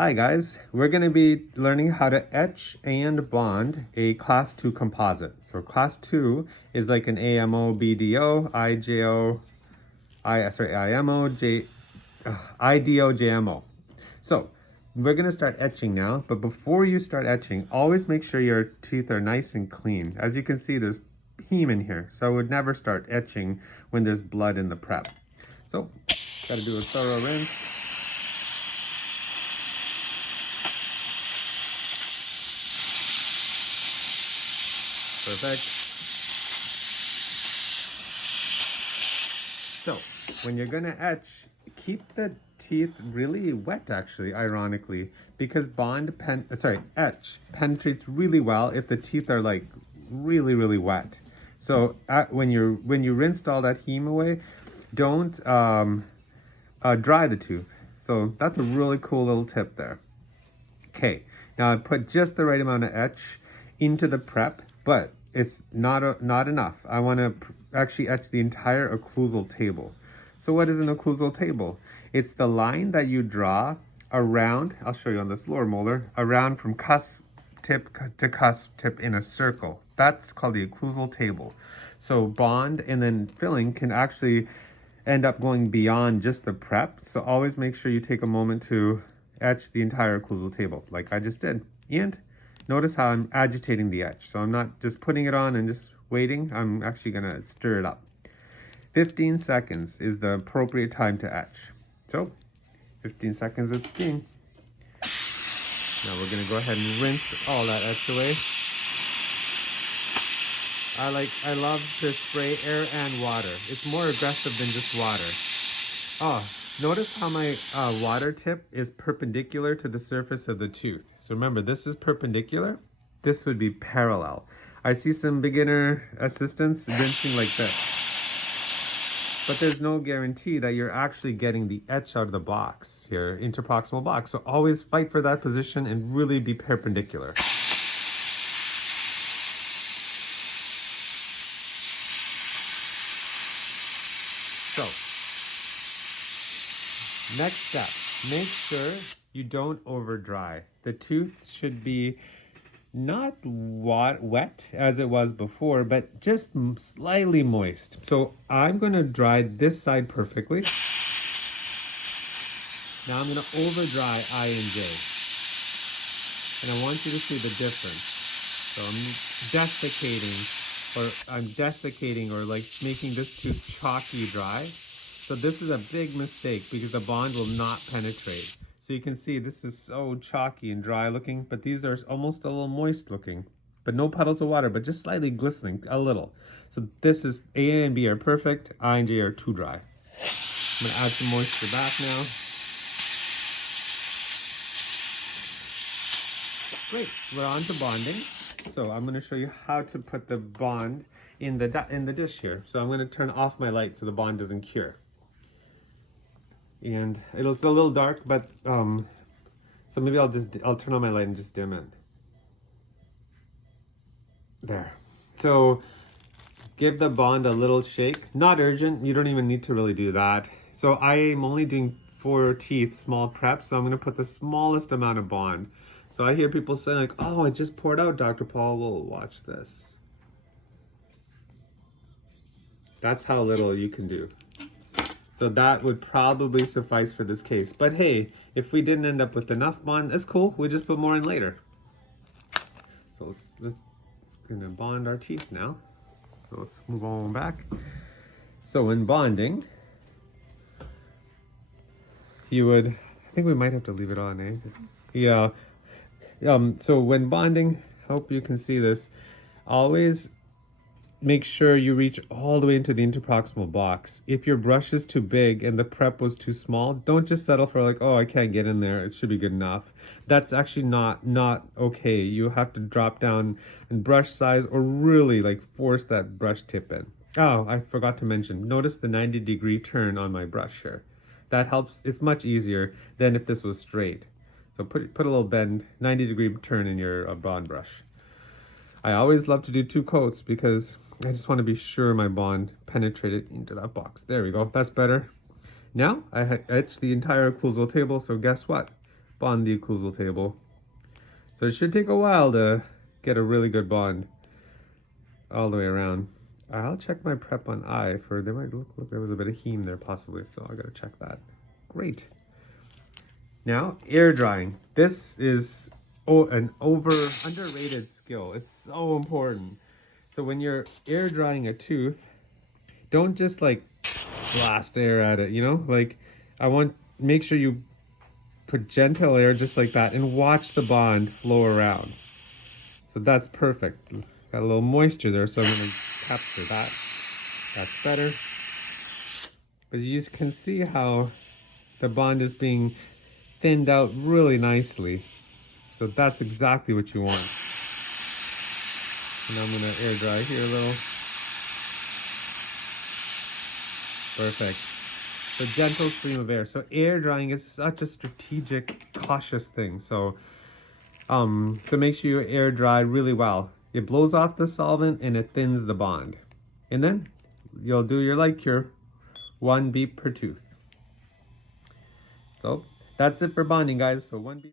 Hi guys, we're going to be learning how to etch and bond a class 2 composite. So class 2 is like an AMO, BDO, IJO, IMO, IDO, JMO. So we're going to start etching now, but before you start etching, always make sure your teeth are nice and clean. As you can see, there's heme in here, so I would never start etching when there's blood in the prep. So got to do a thorough rinse. Perfect. So when you're gonna etch, keep the teeth really wet, actually, ironically, because etch penetrates really well if the teeth are like really wet. So when you rinsed all that heme away, don't dry the tooth. So that's a really cool little tip there. Okay, now I put just the right amount of etch into the prep, but it's not enough. I want to actually etch the entire occlusal table. So what is an occlusal table? It's the line that you draw around, I'll show you on this lower molar, around from cusp tip to cusp tip in a circle. That's called the occlusal table. So bond and then filling can actually end up going beyond just the prep. So always make sure you take a moment to etch the entire occlusal table like I just did. And notice how I'm agitating the etch. So I'm not just putting it on and just waiting. I'm actually gonna stir it up. 15 seconds is the appropriate time to etch. So 15 seconds it's being. Now we're gonna go ahead and rinse all that etch away. I love to spray air and water. It's more aggressive than just water. Oh, notice how my water tip is perpendicular to the surface of the tooth. So remember, this is perpendicular. This would be parallel. I see some beginner assistants rinsing like this. But there's no guarantee that you're actually getting the etch out of the box here, interproximal box. So always fight for that position and really be perpendicular. So, next step, make sure you don't over dry. The tooth should be not wet as it was before, but just slightly moist. So I'm going to dry this side perfectly. Now I'm going to over dry I and J. And I want you to see the difference. So I'm desiccating or like making this tooth chalky dry. So this is a big mistake because the bond will not penetrate. So you can see this is so chalky and dry looking, but these are almost a little moist looking, but no puddles of water, but just slightly glistening a little. So this is A and B are perfect, I and J are too dry. I'm gonna add some moisture back now. Great, we're on to bonding. So I'm gonna show you how to put the bond in the dish here. So I'm gonna turn off my light so the bond doesn't cure. And it's a little dark, but so maybe I'll turn on my light and just dim it. There. So give the bond a little shake. Not urgent. You don't even need to really do that. So I am only doing 4 teeth, small prep. So I'm going to put the smallest amount of bond. So I hear people saying like, "Oh, I just poured out, Dr. Paul." Well, watch this. That's how little you can do. So that would probably suffice for this case. But hey, if we didn't end up with enough bond, that's cool. We just put more in later. So let's gonna bond our teeth now. So let's move on back. So in bonding, I think we might have to leave it on, eh? Yeah. So when bonding, hope you can see this, always make sure you reach all the way into the interproximal box. If your brush is too big and the prep was too small, don't just settle for like, oh, I can't get in there, it should be good enough. That's actually not okay. You have to drop down in brush size or really like force that brush tip in. Oh, I forgot to mention, notice the 90-degree turn on my brush here. That helps. It's much easier than if this was straight. So put a little bend, 90-degree turn in your bond brush. I always love to do 2 coats because I just want to be sure my bond penetrated into that box. There we go. That's better. Now I etched the entire occlusal table, so guess what? bond the occlusal table. So it should take a while to get a really good bond all the way around. I'll check my prep on eye for, there might look there was a bit of heme there possibly, so I gotta check that. Great. Now, air drying. This is an underrated skill. It's so important. So when you're air drying a tooth, don't just like blast air at it, you know? Like, make sure you put gentle air just like that and watch the bond flow around. So that's perfect. Got a little moisture there, so I'm gonna capture that. That's better. But you can see how the bond is being thinned out really nicely. So that's exactly what you want. And I'm gonna air dry here a little. Perfect. So gentle stream of air. So air drying is such a strategic, cautious thing. So to make sure you air dry really well. It blows off the solvent and it thins the bond. And then you'll do your light cure, 1 beep per tooth. So that's it for bonding, guys. So 1 beep.